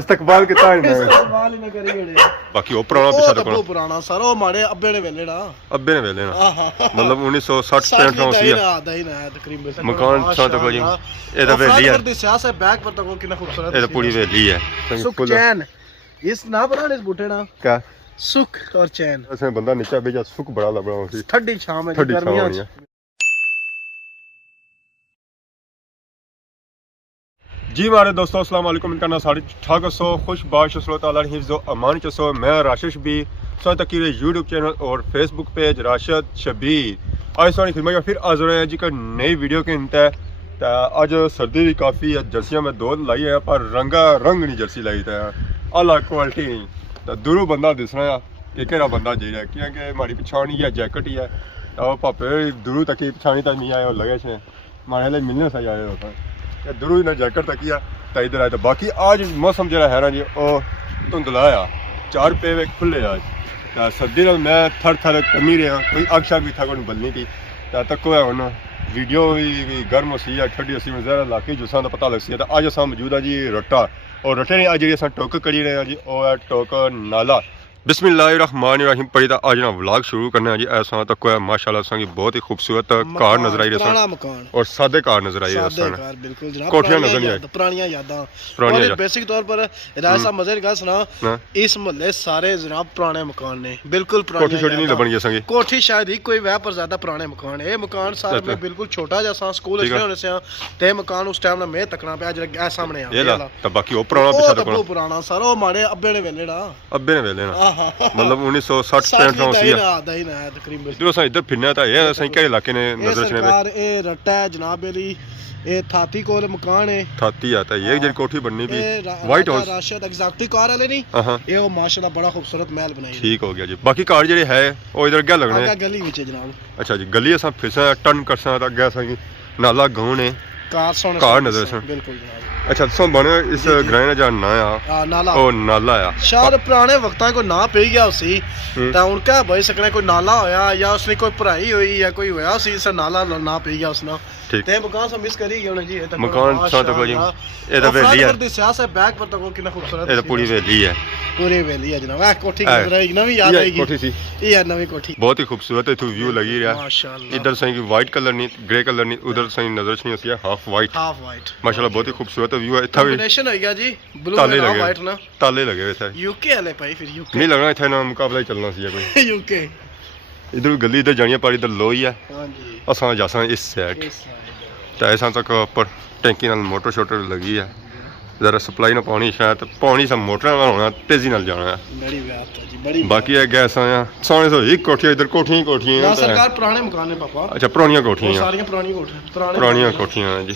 इस्तकबाल कितना है इस्तकबाल ही ना करी बड़े बाकी वो पुराना पिछा तो पुराना सारा वो माड़े अब्बे ने वेले ना मतलब 1960 65 का सी आधा ही ना तकरीबन मकान सा तो कोई ए दा वेली है दी सियासत है बैक पर तो कितना खूबसूरत ए दा पूरी वेली है सुख चैन इस ना पुराने इस बूटे ना क्या सुख और चैन ऐसे बंदा नीचे भेजा सुख बड़ा लबड़ा होसी ठंडी छाव में गर्मियां जी हमारे दोस्तों अस्सलाम वालेकुम इनका नाम साड़ी ठाक सो खुश बाश ताला हिफ्ज़ अमान चसो मैं राशिद भी सो तक यूट्यूब चैनल और फेसबुक पेज राशिद शबीर आज सोनी खिदमत में फिर हाजिर हैं जी का नई वीडियो के इंत है अज सर्दी भी काफ़ी है जर्सियाँ में दो लाई है पर रंगा रंग नहीं जर्सी लाई है अला क्वालिटी नहीं तो दूरों बंदा दिसना है कि केड़ा बंदा जी है क्योंकि हमारी पिछानी है जैकेट ही है तो पापे दूरों तक ही पिछानी तक नहीं आए और लगे छे हमारे लिए मिलने से आए होता है दूर ही ना जैकेट तक किया तो इधर आया तो बाकी आज मौसम जरा है ना जी वो धुंधला आ 4 पे खुले आज तो सर्दी में मैं थर थर कमी रहा कोई अग शग भी था कोई बलनी थी तक है हूँ वीडियो भी गर्म सी है ठंडी सी में ज़रा इलाके जुसा का पता लग सी तो अज अस मौजूद है जी रट्टा और रट्टे ने अज जी अस टोक करी रहे हैं जी वो है टोक नाला बिस्मिल्लाहिर्रहमानिर्रहीम पढ़ी था आज ना व्लॉग शुरू करने जी ऐसा तक है माशाल्लाह सा बहुत ही खूबसूरत कार नजर आई रही और सादे कार नजर आई रही कोठियां नजर नहीं आई पुरानियां यादां बेसिक तौर पर राज साहब मजे की गल सुना इस मोहल्ले सारे जनाब पुराने मकान ने बिल्कुल पुराने कोठी छोटी नहीं लबनी संगी कोठी शायद ही कोई वह पर ज्यादा पुराने मकान है मकान सारे में बिल्कुल छोटा जैसा स्कूल इसमें होने से ते मकान उस टाइम ना मैं तकना पे आज सामने आ तो बाकी वो पुराना पीछे तो पुराना सारा वो माड़े अब्बे ने वेले ना मतलब 1960 65 का सी आधा ही ना तकरीबन जो सा इधर फिरना था ये सही के इलाके ने नजर छने सरकार ए रट्टा है जनाब अली ए थाती कोल मकान है थाती आता है ये जो कोठी बननी भी white house Rashid exactly car वाले नहीं ये वो माशाल्लाह बड़ा खूबसूरत महल बनाई ठीक हो गया जी बाकी कार जेडे है वो इधर क्या लगने है गली विच जनाब अच्छा जी गली असा फिसा टर्न करसा ता गया सा नाला गांव ने कार नजर से बिल्कुल जनाब अच्छा सो बने इस ग्रां जा ना नाला ओ नाला आ शायद पुराने वक्तां को ना पई गया उसी ता उन का भाई सकने कोई नाला होया या उसने कोई पढ़ाई हुई या कोई होया उसी से नाला ना पई गया उसना ते मकान से मिस करी गया जी मकान सा तो कोई ए तो वेली है दी सियासत बैक पर तो कितना खूबसूरत ए तो पूरी वेली है पूरी वेली है जनाब आ कोठी नजर आई नवी याद आएगी कोठी थी ये है नवी कोठी बहुत ही खूबसूरत है तो व्यू लगी रहा माशाल्लाह इधर सही की वाइट कलर नहीं ग्रे कलर नहीं उधर सही नजर नहीं आसी हाफ वाइट माशाल्लाह बहुत ही खूबसूरत व्यू है इतना भी कॉम्बिनेशन हो गया जी ब्लू ताले एंड लगे व्हाइट ना ताले लगे हुए थे यूके वाले भाई फिर यूके नहीं लगना इतना ना मुकाबला ही चलना सी कोई यूके इधर गली इधर जानिया पर इधर लो ही है हां जी असा जासा इस साइड तो ऐसा तक ऊपर टैंकी नाल मोटर शोटर लगी है जरा सप्लाई ना पानी शायद पानी सब मोटर नाल होना तेजी नाल जाना है बड़ी बात है जी बड़ी बाकी है गैस आया सोने सो एक कोठियां इधर कोठियां सरकार पुराने मकान है पापा अच्छा पुरानियां कोठियां सारी पुरानी कोठियां पुरानियां कोठियां हैं जी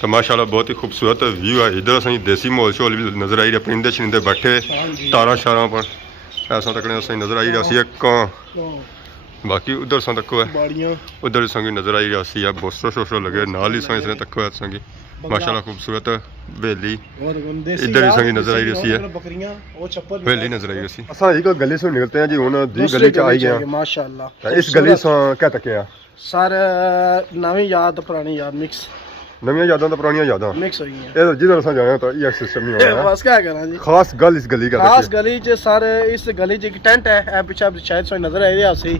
तो माशाल्लाह बहुत ही खूबसूरत व्यू है इधर सही देसी माहौल शोल भी नजर आई रहा परिंदे शरिंदे बैठे तारा शारा पर ऐसा तक सही नजर आई रहा सी बाकी उधर सा तक है उधर संगी नजर आई रहा सी बोस्टो शोस्टो लगे नाल ही सही तक है संगी माशाल्लाह खूबसूरत वेली इधर ही संगी नजर आई रही है वेली नजर आई रही असा एक गली से निकलते हैं जी हुन दी गली च आई गए माशाल्लाह इस गली से क्या तक है सर नवी याद पुरानी याद मिक्स नवी यादां तो पुरानी यादां मिक्स हुई हैं ए जिधर असा जाया तो ये सिस्टम नहीं होना बस क्या करना जी खास गल इस गली का खास गली च सर इस गली च एक टेंट है ए पीछे शायद सो नजर आ रहा सी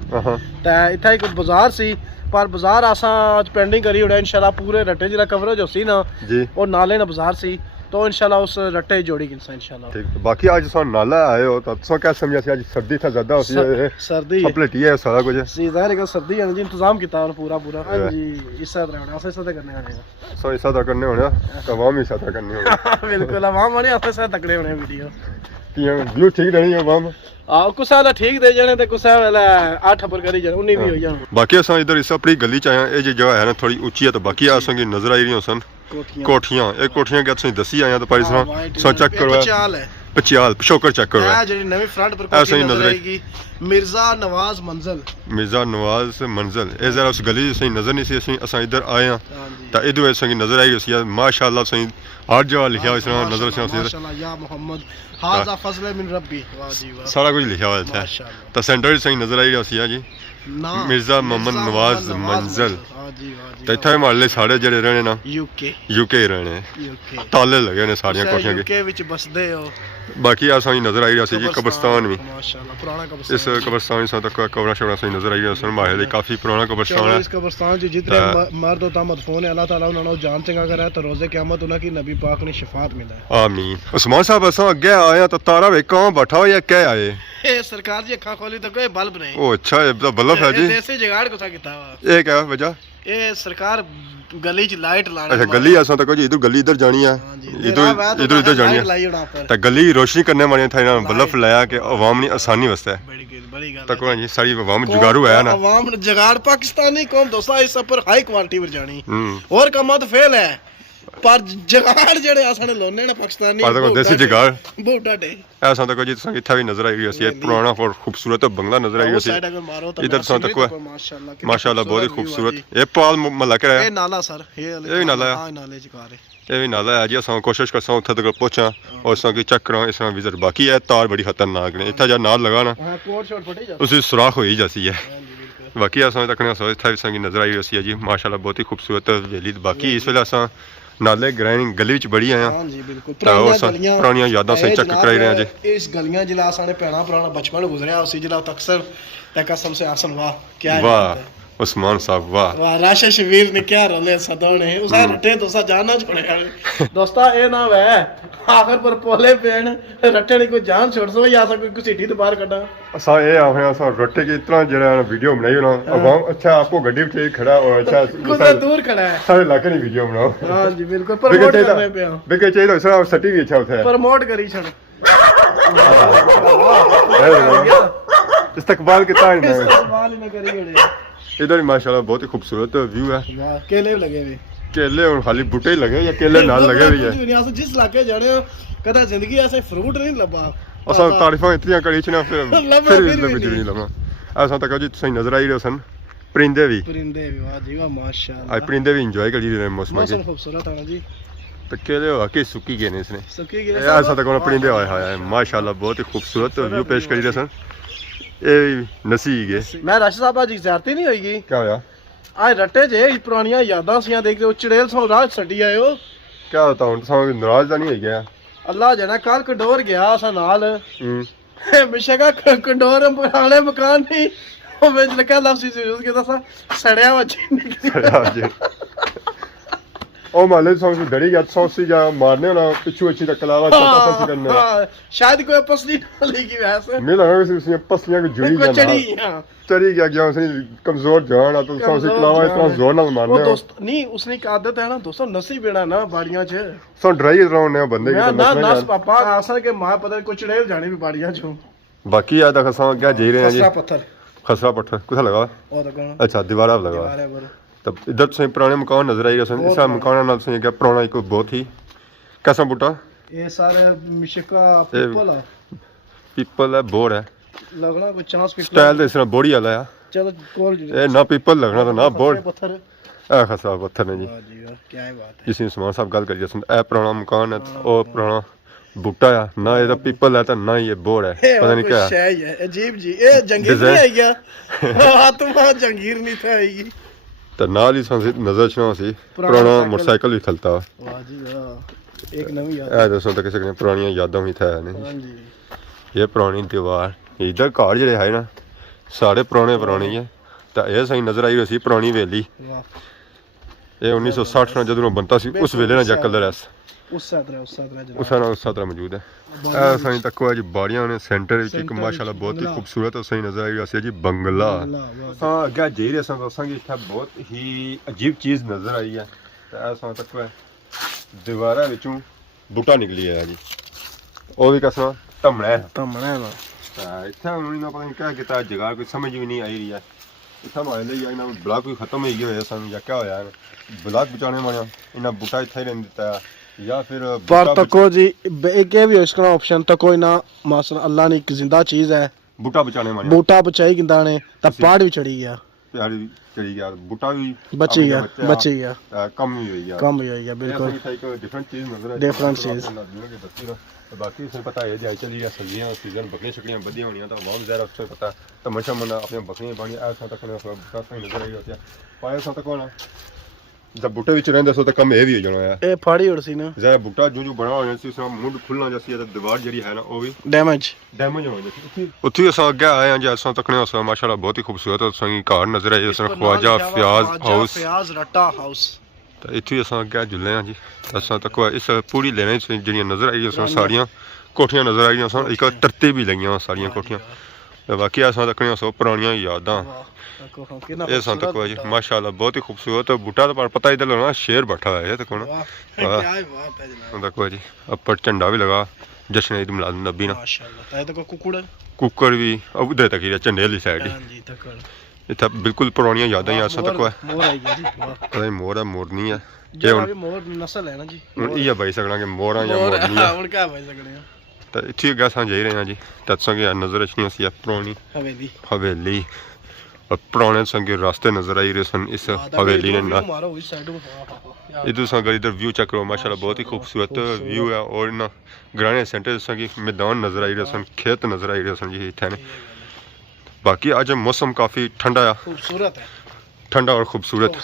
ते इथे एक बाजार सी पर बाजार आसा पेंडिंग करी उड़ा इंशाल्लाह पूरे रट्टे जिला कवरेज होसी ना जी और नाले ना बाजार सी तो इंशाल्लाह उस रट्टे जोड़ी इंशाल्लाह ठीक बाकी आज सो नाला आए हो तो सो क्या समझा सी आज सर्दी था ज्यादा होती है सर्दी अपलेटी है सारा कुछ सी जाहिर है सर्दी है जी इंतजाम किया और पूरा हां जी इस तरह रहना ऐसे करने होने सो इस तरह करने होने तो आवाम ही साथ करने होने बिल्कुल आवाम वाले ऐसे से तगड़े होने वीडियो व्यू ठीक रहनी है आवाम कुछ वाला ठीक दे जाने ते कुछ वाला 8 पर करी जाने उन्हीं भी हो जाने बाकी असा इधर इस अपनी गली च आया ये जो जगह है ना थोड़ी ऊंची है तो बाकी आसा की नजर आई रही सन कोठियां एक कोठियां क्या तुम दसी आया तो पारी सो चेक करो पचियाल पिछोकर चेक करो ये जेडी नवी फ्रंट पर कोठी नजर आएगी मिर्जा नवाज मंजिल ए जरा उस गली सही नजर नहीं सी असा इधर आए हां तो इधर सही नजर आई सी माशाल्लाह सही हर जगह लिखा हुआ है नजर से माशाल्लाह या मोहम्मद हाजा फजल मिन रब्बी वाह जी वाह सारा कुछ लिखा हुआ है तो सेंटर सही नजर आई रहा सी जी मिर्जा मोहम्मद नवाज मंजिल ਤੇ ਇੱਥੇ ਮਹੱਲੇ ਸਾਡੇ ਜਿਹੜੇ ਰਹਿਣੇ ਨਾ ਯੂਕੇ ਰਹਿਣੇ ਤਾਲੇ ਲੱਗੇ ਨੇ ਸਾਰੀਆਂ ਕੋਠੀਆਂ ਦੇ ਯੂਕੇ ਵਿੱਚ ਬਸਦੇ ਹੋ ਬਾਕੀ ਆ ਸਾਈ ਨਜ਼ਰ ਆਈ ਰਿਹਾ ਸੀ ਜੀ ਕਬਰਸਤਾਨ ਵੀ ਮਾਸ਼ਾਅੱਲਾ ਪੁਰਾਣਾ ਕਬਰਸਤਾਨ ਇਸ ਕਬਰਸਤਾਨ ਵਿੱਚ ਤੱਕ ਕਬਰਾਂ ਸ਼ਬਰਾਂ ਸਾਈ ਨਜ਼ਰ ਆਈ ਰਿਹਾ ਸਨ ਮਹੱਲੇ ਕਾਫੀ ਪੁਰਾਣਾ ਕਬਰਸਤਾਨ ਹੈ इस कब्रिस्तान जो जितने मर्द होता मदफून है अल्लाह ताला उन्होंने जान चंगा करा है तो रोज़े क़यामत उन्हें की नबी पाक ने शफात मिला है आमीन उस्मान साहब असा अगे आए तो तारा वे कहां बैठा हो या क्या आए ए सरकार जी अखा खोली तो कोई बल्ब नहीं ओ अच्छा ये तो बल्ब है जी देसी जुगाड़ को सा किता हुआ ये क्या वजह ए सरकार गली च लाइट लाने अच्छा गली असा तक जी इधर गली इधर जानी है इधर जानी है तो गली रोशनी करने वाली था इन्होंने बल्ब लाया कि अवाम ने आसानी वास्ते बड़ी गल तक जी सारी अवाम जुगाड़ू है ना अवाम जुगाड़ पाकिस्तानी कौम दोस्ता इस पर हाई क्वालिटी पर जानी और कमा तो फेल है पर जुगाड़ जेड़े आसाने लोने ना पाकिस्तानी पर तो देसी जुगाड़ बहुत डाटे ऐसा तक जी तुसा इत्थे भी नजर आई है पुराना और खूबसूरत बंगला नजर आई है इधर तुसा तक माशाल्लाह बहुत ही खूबसूरत ये पाल महल्ला के ये नाला सर ये नाला है हां नाले च कार ये भी नाला है जी असां कोशिश करसा उत्थे तक पहुंचा और असां की चेक करा इसरा विजिट बाकी है तार बड़ी खतरनाक ने इत्थे जा नाल लगा ना हां कोट शॉट फटी जा उसी सुराख होई जाती है बाकी असां तक ने इत्थे भी संगी नजर आई है जी माशाल्लाह बहुत ही खूबसूरत हवेली बाकी इस वेले असां नाले ग्राइंड गली विच बड़ी आया हां जी बिल्कुल पुरानियां यादां से चेक कराई रहे हैं जी इस गलियां जिला साने पैणा पुराना बचपन गुजरिया उसी जिला अक्सर ते कसम से आसन वाह क्या वाह उस्मान साहब वाह राशा शबीर ने क्या रोले सदोने उसा रट्टे दोसा जाना छोड़े दोस्ता ए ना वे आखिर पर पोले पेन रट्टे ने कोई जान छोड़ सो या कोई घसीटी तो बाहर कटा असा ए आवे असा रट्टे की इतना जरा वीडियो बनाई ना अवाम अच्छा आपको गड्डी पे खड़ा और अच्छा कुछ दूर खड़ा है सारे इलाके की वीडियो बनाओ हां जी बिल्कुल प्रमोट करने पे बिके चाहिए सर सटी भी अच्छा होता है प्रमोट करी छड़ इस्तकबाल कितना है इस्तकबाल ही ना करी गड़े इधर माशाल्लाह बहुत ही खूबसूरत व्यू है वाह केले लगे हुए केले और खाली बूटे ही लगे या केले नाल लगे हुए है दुनिया से जिस इलाके जाने कदा जिंदगी ऐसे फ्रूट नहीं लबा असा तारीफां इतनी करी छ ना फिर नहीं लबा ऐसा तक जी सही नजर आई रहे सन परिंदे भी वाह जी वाह माशाल्लाह आज परिंदे भी एंजॉय करी रहे मौसम मौसम खूबसूरत है जी तो केले वाकई सुकी गए ने इसने सुकी गए ऐसा तक परिंदे आए है माशाल्लाह बहुत ही खूबसूरत व्यू पेश करी रहे सन ए नसी गए मैं राशिद साहब आज ज़्यादती नहीं होगी क्या होया आज रट्टे जे पुरानियां यादां सियां देखदे हो चड़ेल सो राज छड्डी आए हो क्या होता हूं तुसा नाराज दा नहीं हो गया अल्लाह जना कल कंडोर गया असा नाल मिशेगा कंडोर पुराने मकान नहीं ओ में लगा लफ्ज़ यूज किया था सड़या वजी ओ माले सॉन्ग डरी गया सॉसी जा मारने ना पिछू अच्छी तक कलावा चक्कर करने शायद कोई पसली डाली की वैसे नहीं लगा कि उसने पसलियां को जुड़ी जाना चढ़ी गया उसने कमजोर जान तो सॉसी कलावा इतना जोर ना मारने वो दोस्त नहीं उसने एक आदत है ना दोस्तों नसी बेड़ा ना बाड़ियां च सो ड्राई रहने बंदे की ना नस पापा आसन के मां पता को चड़ेल जाने भी बाड़ियां च बाकी आ तक असा क्या जी रहे हैं जी खसरा पत्थर कुछ लगा ओ तो अच्छा दीवार लगा तब इधर से पुराने मकान नजर आई रहे इस मकान नाल से क्या पुराना एक बहुत ही कैसा बूटा ये सारे मिशका पीपल है बोर है लगना कोई चांस स्टाइल इस तरह बोड़ी वाला है चलो कॉल ए ना पीपल लगना तो ना बोर पत्थर ए खसा पत्थर ने जी वाह जी वाह क्या है बात है जिसने उस्मान साहब गल करी सुन ए पुराना मकान है और पुराना बूटा है ना ये पीपल है तो ना ये बोर है पता नहीं क्या है अजीब जी ए जंगीर नहीं आई गया आत्मा जंगीर नहीं था आएगी तो नाल ही नजर छना सी पुराना मोटरसाइकिल भी खलता वाह जी वाह एक नवी याद ए दोस्तों तक किसी ने पुरानी यादां भी था नहीं हां जी ये पुरानी दीवार इधर घर जेड़े है ना सारे पुराने है तो ये सही नजर आई रही सी पुरानी हवेली ये 1960 में जदों बनता सी उस वेले ना जकल रस उस तरह मौजूद है ए सही तक जी बाड़ियां ने सेंटर विच एक माशाल्लाह बहुत ही खूबसूरत और सही नजर आई रही है जी बंगला हां अगे जी रे संगी इत्थे बहुत ही अजीब चीज नजर आई है तो ऐसा तक दीवारा विचों बूटा निकली है जी ओ भी कसना धमना ना इत्थे उन्होंने ना पता नहीं क्या किया जगह कोई समझ भी नहीं आई रही है इतना हमारे लिए इन्हें ब्लॉक भी खत्म हो गया सन या क्या होया ब्लॉक बचाने वाला इन्हें बूटा इतना ही रहने देता है या फिर पर तको जी एक ये भी हो इसका ऑप्शन तो कोई ना मासन अल्लाह ने एक जिंदा चीज है बूटा बचाने वाला बूटा बचाई गिंदा ने तब पहाड़ भी चढ़ी गया प्यारी चली गया बूटा भी बची गया कम ही हुई गया कम ही होई गया बिल्कुल डिफरेंट चीज नजर है डिफरेंट चीज बाकी उसमें पता है जाए चली गया सब्जियां सीजन बकरियां शकरियां बदियां होनी तो बहुत ज़्यादा उससे पता तमाशा मना अपने बकरियां बनी ऐसा तक नजर आई होती है पाया सा तक होना जब बूटे विच रहंदा सो तो कम ये भी हो जाना है ए फाड़ी उड़ सी ना ज़रा बूटा जो बड़ा हो जासी उसका मुंड खुलना जैसी है दीवार जड़ी है ना वो भी डैमेज हो जाती उत्थे अस अगे आए हैं जैसा तकने अस माशाल्लाह बहुत ही खूबसूरत संगी घर नजर आई अस ख्वाजा फयाज रट्टा हाउस तो इत्थे अस अगे जुले हैं जी अस तक इस पूरी लेने जड़ियां नजर आई अस सारियां कोठियां नजर आई अस एक तरतीब भी लगियां सारियां कोठियां तो बाकी अस तकने अस पुरानियां यादां ये सन तक जी माशाल्लाह बहुत ही खूबसूरत बूटा तो पता इधर ना शेर बैठा है तक देखो जी ऊपर झंडा भी लगा जश्न ईद मिलाद नबी ना कुकर भी उधर तक ही झंडे वाली साइड इतना बिल्कुल पुरानियां यादां ही अस तक पता मोर है मोरनी है नस्ल है ना जी इ'यै बाई सकना कि मोरां या मोरनियां तो इत्थे अग्गें अस जाई रहे हैं जी तत्संग नजर रखनी सी पुरानी हवेली और पुराने संगे रास्ते नजर आई रहे सन इस हवेली ने ना इधर संग इधर व्यू चेक करो माशाल्लाह बहुत ही खूबसूरत व्यू है और ना ग्राने सेंटर संगे मैदान नजर आई रहे सन खेत नजर आई रहे सन जी इत्थे ने बाकी आज मौसम काफ़ी ठंडा है खूबसूरत है ठंडा और खूबसूरत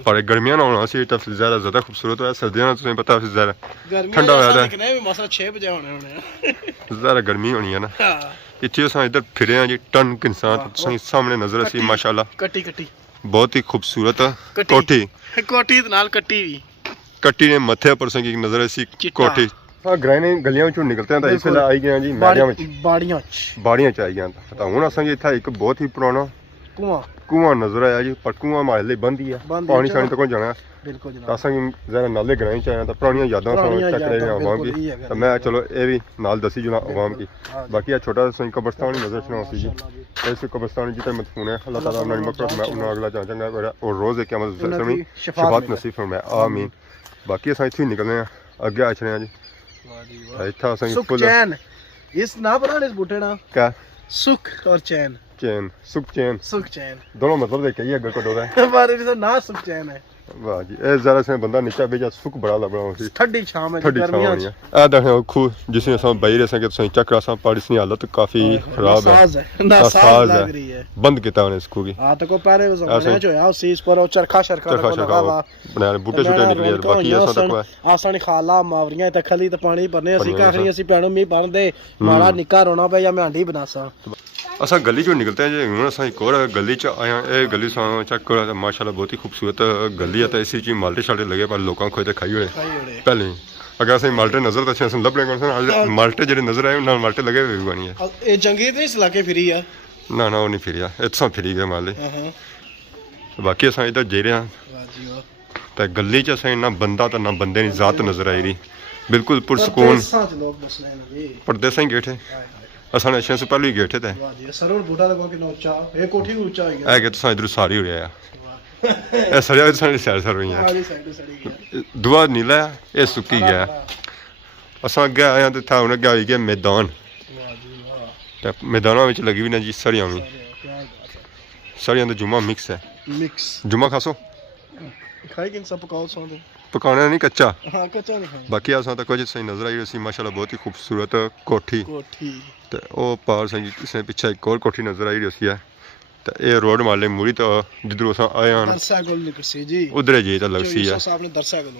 पर गर्मियां ना होना सी तब ज़्यादा खूबसूरत है सर्दियां ना तुम्हें पता है ज़्यादा ठंडा हो जाता है ज़्यादा गर्मी होनी है ना इतने अस इधर फिरे हैं जी टन इंसान सामने नजर सी माशाल्लाह कट्टी बहुत ही खूबसूरत कोठी नाल कट्टी ने मथे पर संगी नजर सी कोठी हां ग्राने गलियां विचों निकलते हैं तो इस वेले आई गए जी मैरियां विच बाड़ियां च आई गए तो हुण असां इत्थे एक बहुत ही पुराना कुआं नजर आया जी पर कुआं हमारे लिए बंद ही है पानी शानी तक जाना बिल्कुल जनाब असां जरा नाले ग्रां च आया तो पुरानियां यादां चेक रहे हैं आवाम की तो मैं चलो ये भी नाल दसी जुना आवाम की बाकी छोटा सा कब्रस्तान नजर चढ़ा सी जी इस कब्रस्तान जितने मदफून है अल्लाह ताला अपनी मग़फ़िरत में उन्हें अगला जान चंगा और रोज़ है क़यामत में शफात नसीब फरमाए आमीन बाकी असां इत्थे निकलने हैं अगे आ चले हैं जी इत्थे असां सुख चैन इस ना पता इस बूटे ना क्या सुख और चैन सुख चैन दोनों मतलब देखे ही अगर कटो है पर तो ना सुख चैन है वाह जी ए जरा से बंदा नीचा बेजा सुख बड़ा लगना सी ठंडी छाव में गर्मियां में आ देखे खू जिसने सब बाई रहे के सही चक्रा सा पाड़ी सी हालत काफी खराब है नासाज लग रही है बंद किता ने इसको की हां तो को पहले जमाने जो है उस पर चरखा लगा बना बूटे छूटे निकले बाकी ऐसा तक है आसानी खाला मावरियां ते खली ते पानी भरने असि काखरी असि पैणो मी भरदे माड़ा निक्का रोना पे या मैं हांडी बनासा असा गली चो निकलते हैं जी हूँ अस एक और गली च आया ये गली चेक करो माशाल्लाह बहुत ही खूबसूरत गली है तो इसी चीज माल्टे शाल्टे लगे पर लोगों खोए तो खाई हुए पहले अगर असं माल्टे नजर तो असं लभ रहे माल्टे जो नजर आए उन्होंने माल्टे लगे हुए बनी है जंगी तो इस इलाके फिरी है ना वो नहीं फिरिया इतना फिरी गए माले बाकी अस इधर जा रहे हैं तो गली च असें ना बंदा तो ना बंदे की जात नजर आई रही बिल्कुल पुरसकून परदेसा ही गेट है असां अच्छे से पहले ही गेट थे सरोड़ बूटा लगा के ऊंचा ये कोठी भी ऊंचा हो गया है कि तो इधर सारी हो गया ए सरिया सारी साइड सर हुई है दुआ नीला ये सुक्की गया असां अगे आया तो था उन्हें क्या गया मैदान मैदानों में लगी भी ना जी सरियां भी सरियां तो जुम्मा मिक्स है जुम्मा खासो खाएंगे सब पकाओ सो पकाना नहीं कच्चा हाँ कच्चा नहीं बाकी असां तक कुछ सही नजर आई रही माशाल्लाह बहुत ही खूबसूरत कोठी तो वो पार से पिछे एक और कोठी नजर आई रही है तो ये रोड माले मुड़ी तो जिधर अस आए हैं उधर जी तो लग सी है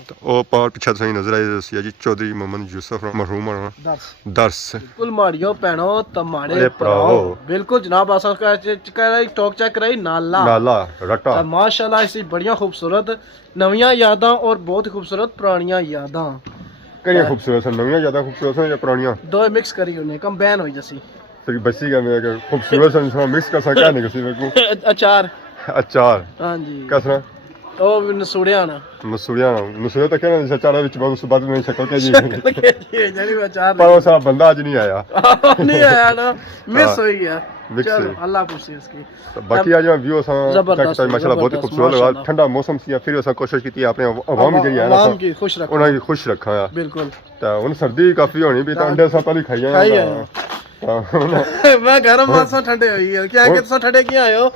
तो वो पार पिछे सही नजर आई रही है जी चौधरी मोहम्मद यूसुफ मरहूम दर्स बिल्कुल माड़ियो भैनो तमाड़े भराओ बिल्कुल जनाब अस टॉक चेक कराई नाला रट्टा माशाल्लाह इसी बड़ियां खूबसूरत नवियां यादां और बहुत खूबसूरत पुरानियां यादां कई खूबसूरत नवियां ज्यादा खूबसूरत या पुरानियां दो मिक्स करी उन्हें कंबाइन होई जैसी फिर बसी का मेरा खूबसूरत सन मिक्स कर सकता है नहीं किसी में को अचार हां जी कसरा ओ नसुड़िया तो कहना अचार विच बहुत बाद में शक्ल के जी जानी अचार पर वो सा बंदा आज नहीं आया ना मिस हो गया चलो अल्लाह खुशी इसकी तो बाकी आज व्यू सा माशाल्लाह बहुत खूबसूरत लगा ठंडा मौसम सी फिर असा कोशिश की अपने आवाम की है ना उन्हें खुश रखा बिल्कुल तो उन सर्दी काफी होनी भी तो अंडे सा पहले खाई मैं गरम मासा ठंडे हुई है क्या कि तुम ठंडे क्या आए हो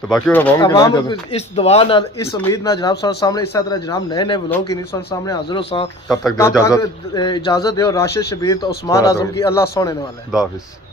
तो बाकी इस दुआ नाल इस उम्मीद नाल जनाब सारे सामने इस तरह जनाब नए नए व्लॉग की नहीं सामने हाजिर हो सा तब तक इजाजत दो राशिद शबीर तो उस्मान आजम की अल्लाह सोने वाला है। खुदा हाफिज़।